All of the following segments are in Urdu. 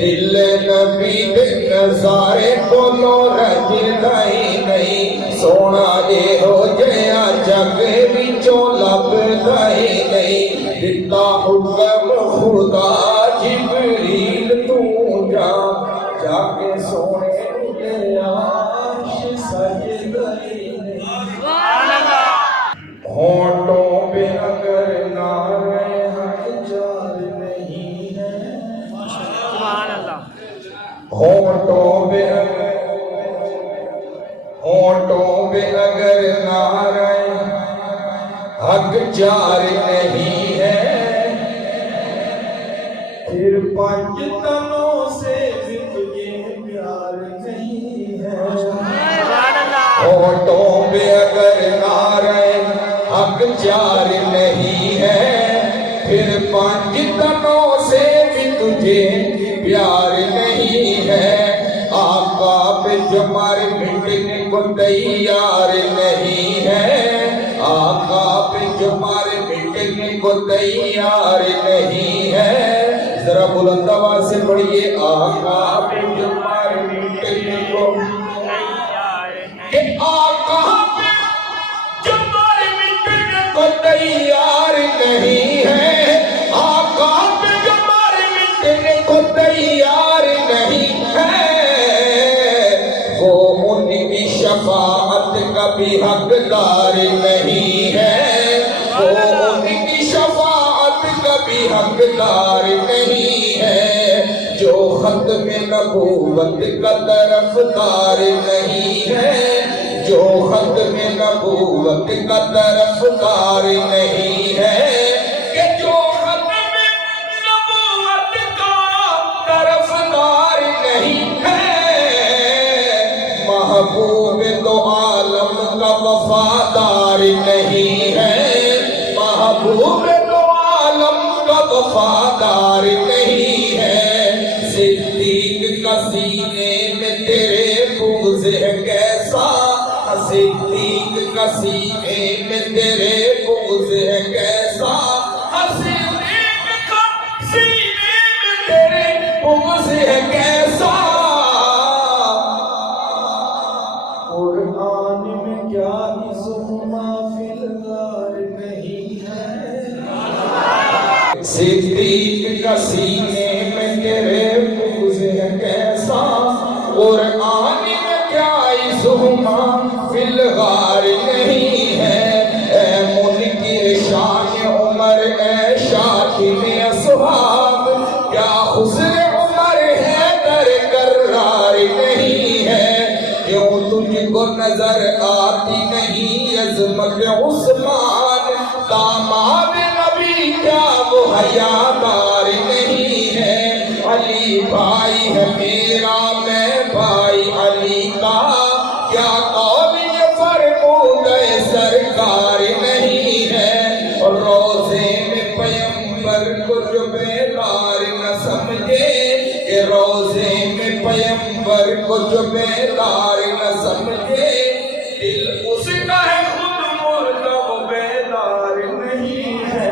دل نبی دے نظارے کولو رج نہیں سونا اے ہو جیا جگ وچوں لبدا ہی نہیں دتا حکم خدا جبریل تو جا جا کے سونے دے عرش سجدا ہی نہیں ہونٹوں پہ اگر نعرہ حق جار نہیں ہے ہونٹوں پہ اگر نعرہ حق جار نہیں ہے پھر پنج تنوں سے بھی تجھے پیار نہیں ہے ہونٹوں پہ اگر نعرہ حق جار نہیں ہے پھر پنج تنوں سے بھی تجھے پیار نہیں ہے آقا پہ جمار مٹنے کو تیار نہیں ہے آقا پہ جمار مٹنے کو تیار نہیں ہے ذرا بلند آواز سے پڑھیے آقا پہ جمار مٹنے کو کہ آقا پہ جمار مٹنے کو تیار نہیں ہے آقا پہ جمار مٹنے کو تیار نہیں ہے وہ ان کی شفاعت کا بھی حقدار نہیں ہے وہ ان کی شفاعت کا بھی حقدار نہیں ہے جو ختم نبوت کا طرفدار نہیں ہے جو ختم نبوت کا طرفدار نہیں ہے کہ جو ختم نبوت کا طرفدار نہیں ہے محبوب تو عالم کا وفادار نہیں ہے محبوب تو عالم کا وفادار نہیں ہے صدیق کا سینے میں تیرے بغض ہے کیسا صدیق کا سینے میں تیرے بغض ہے کیسا صدیق کا سینے میں تیرے بغض ہے کیسا قرآن میں کیا اسما فی الغار نہیں ہے صدیق کا سینے میں تیرے بغض ہے کیسا قرآن میں کیا اسما فی الغار نہیں ہے اے منکر شان عمر اے شاکن اصحاب کیا حسن عمر ہے در قرار نہیں ہے کیوں تجھ کو نظر آتی نہیں عظمت عثمان داماد نبی کیا وہ حیادار نہیں ہے علی بھائی ہے میرا میں بھائی علی کا کیا قومی فرمودہ سرکار نہیں ہے روزے میں پیمبر کو جو بیدار نہ سمجھے کہ روزے میں پیمبر کو جو بیدار نہ سمجھے دل اس کا ہے خود مردہ وہ بیدار نہیں ہے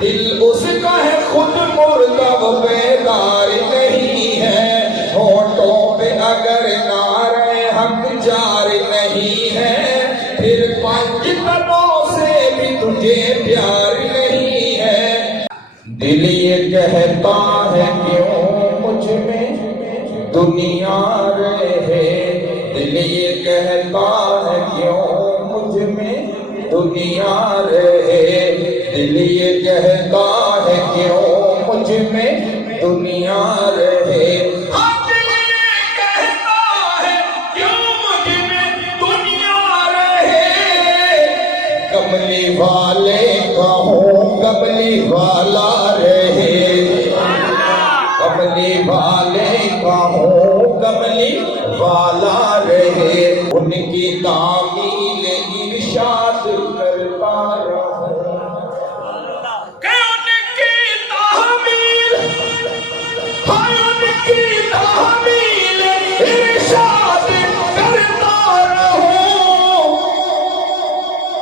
دل اس کا ہے خود مردہ وہ بیدار نہیں ہے ہونٹوں پہ اگر نعرہ حق جار نہیں ہے پھر پنج تنوں سے بھی تجھے پیار نہیں ہے دل یہ کہتا ہے کیوں مجھ میں دنیا رہے دل یہ کہتا ہے کیوں مجھ میں دنیا رہے دل یہ کہتا ہے کیوں مجھ میں دنیا رہے کملی والے کہوں کملی والا رہے کملی والے کہوں کملی والا رہے ان کی تعمیل ارشاد کرتا رہوں کہ ان کی تعمیل ان کی تعمیل ارشاد کرتا رہوں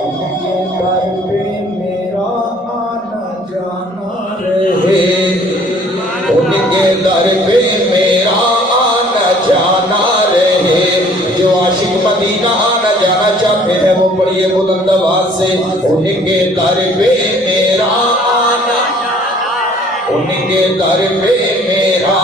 ان کے در پہ میرا آنا جانا رہے ان کے در پہ میرا آنا جانا رہے. جو عاشق مدینہ آنا جانا چاہتے ہیں وہ پڑھیے بلند آواز سے. ان کے در پہ میرا آنا، ان کے در پہ میرا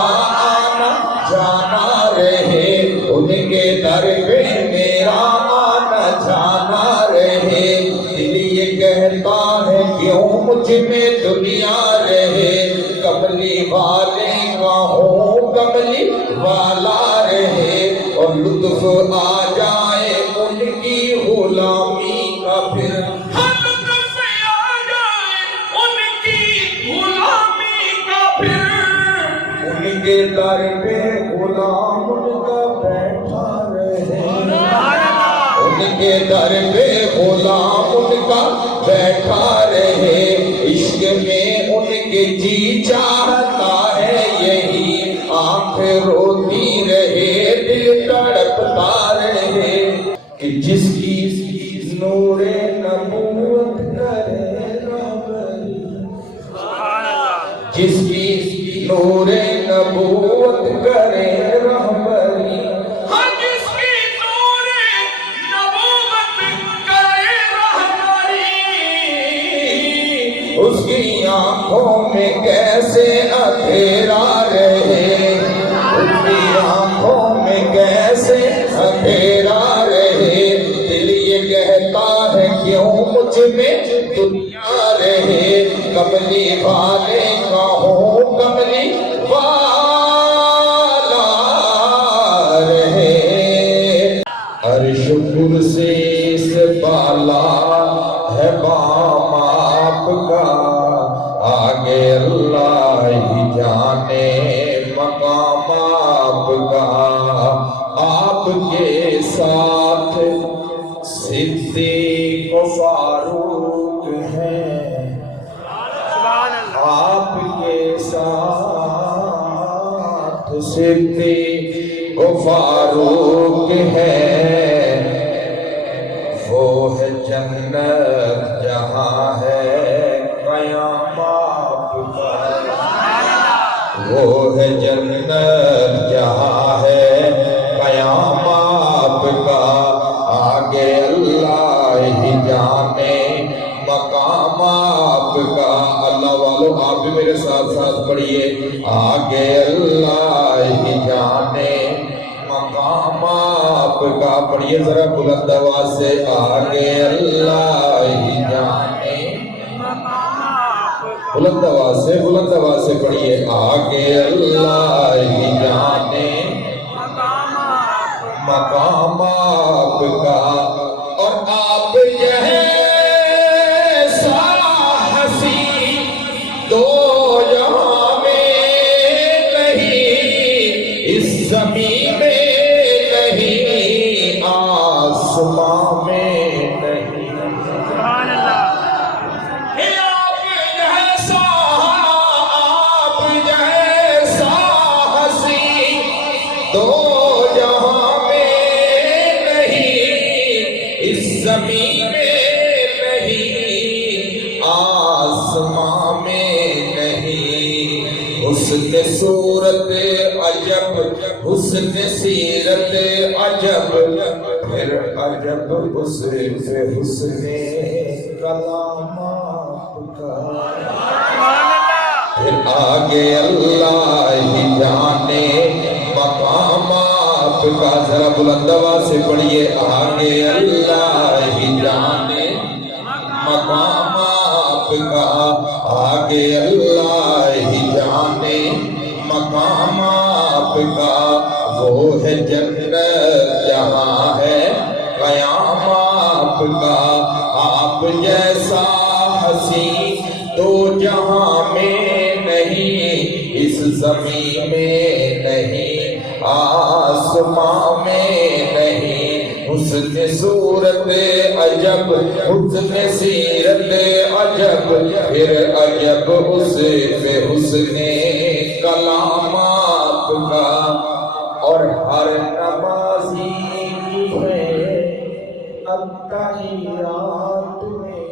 آنا جانا رہے. ان کے در پہ میرا آنا جانا رہے. دل یہ کہتا ہے کیوں مجھ میں دنیا رہے. کملی والے کا ہوں کملی والا رہے. اور لطف آ جائے ان کی غلامی کا پھر. لطف آ جائے ان کی غلامی کا پھر. ان کے در پہ غلام ان کا بیٹھا رہے. ان کے در پہ غلام ان کا بیٹھا رہے. عشق میں ان کے جی چاہتا ہے یہی. آنکھ روتی رہے دل تڑپتا رہے. کہ جس کی نور نبوت کرے رہبری، جس کی نور نبوت کرے رہبری. ہاں جس کی نور نبوت کرے رہبری. اس کی آنکھوں میں کیسے اندھیرا رہے. اس کی آنکھوں میں کیسے اندھیرا رہے. دل یہ کہتا ہے کیوں مجھ میں دنیا رہے. کملی والے کا ہوں کملی والا رہے. عرش کرسی سے بالا ہے بام آپ کا. آگے اللہ ہی جانے مقام آپ کا. آپ کے ساتھ صدیق و فاروق ہیں. آپ کے ساتھ صدیق و فاروق ہیں. وہ ہے جنت جہاں ہے قیام آپ کا. وہ ہے جنت جہاں ہے قیام آپ کا. آگے اللہ ہی جانے مقام آپ کا. اللہ والو آپ بھی میرے ساتھ ساتھ پڑھیے. آگے اللہ ہی جانے مقام آپ کا. پڑھیے ذرا بلند آواز سے. آگے اللہ ہی جانے بلند آواز سے، بلند آواز سے پڑھیے. آگے اللہ ہی جانے مقام آپ کا. اور آپ جیسا ہنسی دو جہاں میں نہیں. اس زمین میں نہیں، آسمان میں نہیں. سبحان اللہ. دو جہاں میں نہیں، اس زمین میں نہیں، آسمان میں نہیں. حسن صورت عجب، حسن سیرت عجب، پھر عجب اس پہ حسن کلام آپ کا. پھر آگے اللہ ہی جانے مقام آپ کا. ذرا بلند آواز سے پڑھیے. آگے اللہ ہی جانے مقام آپ کا. آگے اللہ ہی جانے مقام آپ کا. وہ ہے جنت جہاں ہے قیام آپ کا. آپ جیسا ہنسی دو جہاں میں نہیں، اس زمین میں نہیں، آسمان میں نہیں. حسن صورت عجب، حسن سیرت عجب، پھر عجب اس پہ حسن کلام آپ کا. اور ہر نمازی ہے التحیات میں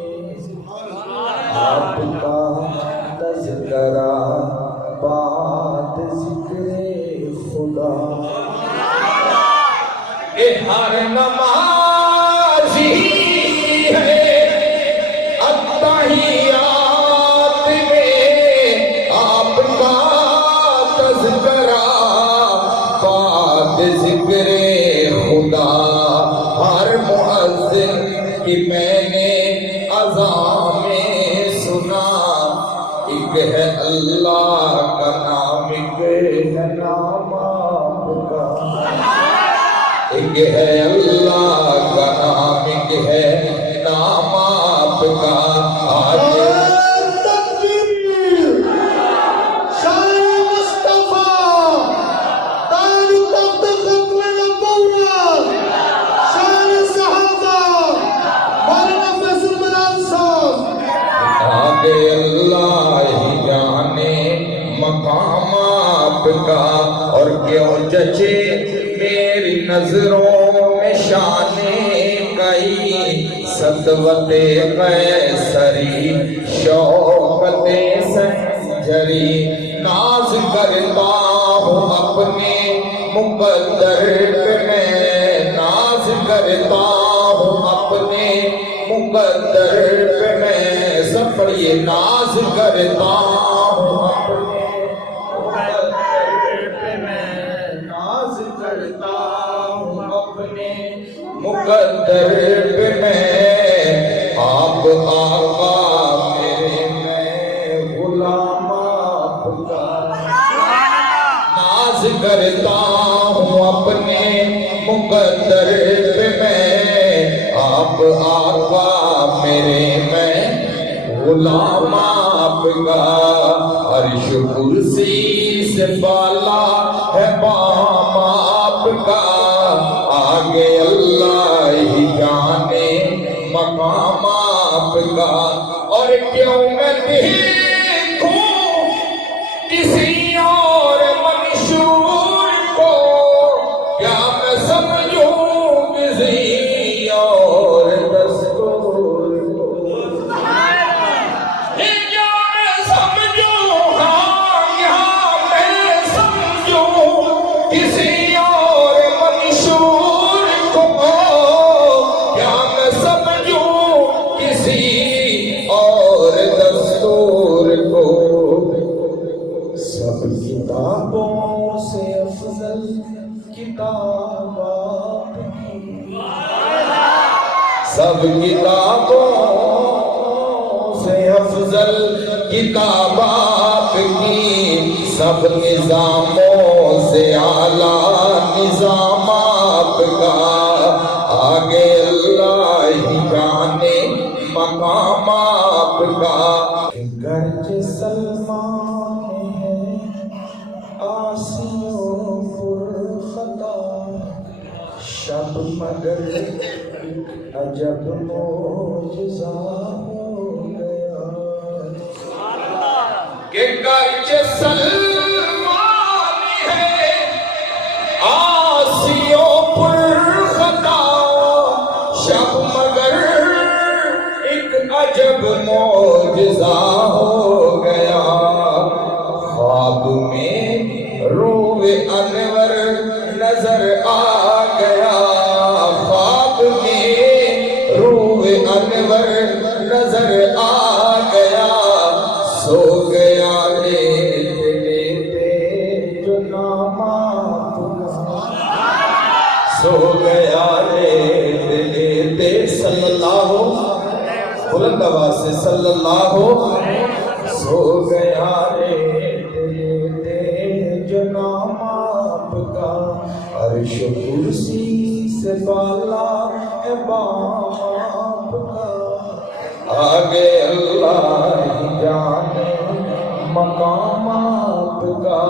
آپ کا تذکرہ بات کہ ہر نمازی ہے التحیات میں آپ کا تذکرہ، بات ذکر خدا ہر مؤذن کی میں نے اذان میں سنا، ایک ہے اللہ کا نام، ایک ہے نام آپ کا، ایک ہے اللہ کا نام، ایک ہے نام آپ کا۔ آج آگے اللہ ہی جانے مقام آپ کا، اور کیوں جچے میری نظروں میں شان کئی، سطوت قیصری شوکت سنجری، ناز کرتا ہوں اپنے مقدر پہ میں، ناز کرتا ہوں اپنے مقدر پہ میں، سب پڑھیے، ناز کرتا ہوں اپنے مقدر پہ میں، ناز کرتا ہوں اپنے مقدر پہ میں، آپ آقا میرے میں غلام آپ کا، ناز کرتا ہوں اپنے مقدر پہ میں، آپ آقا میرے میں غلام آپ کا، عرش کرسی سے بالا ہے بام آپ کا، آگے اللہ ہی جانے مقام آپ کا، اور کیوں میں دیکھوں کسی اور منشور کو، کیا میں سمجھوں کسی اور دستور کو، کیا میں سمجھوں، ہاں یہاں میں سمجھوں کسی اور منشور کو، کیا میں سمجھوں کسی اور دستور کو، سب کتابوں سے افضل کتاب آپ کی، سب کتابوں سے افضل کتاب آپ کی، سب نظاموں سے اعلیٰ نظام آپ کا، آگے اللہ ہی جانے مقام آپ کا، گرچہ سلمان ہے آسیوں پر خطا، شب مگر عجب معجزہ ہو گیا، کہ گرچہ سلمان ہے آسیوں پر خطا، شب مگر ایک عجب معجزہ ہو گیا، خواب میں روح انور نظر آ گیا، خواب میں روح انور نظر آ گیا، سو گیا لیتے لیتے جو نام آپ کا، سو گیا لیتے لیتے، صلی اللہ بلند آواز سے صلی اللہ، سو گیا لیتے لیتے جو نام آپ کا، عرش کرسی سے بالا ہے بام آپ کا، آگے اللہ ہی جانے مقام آپ کا۔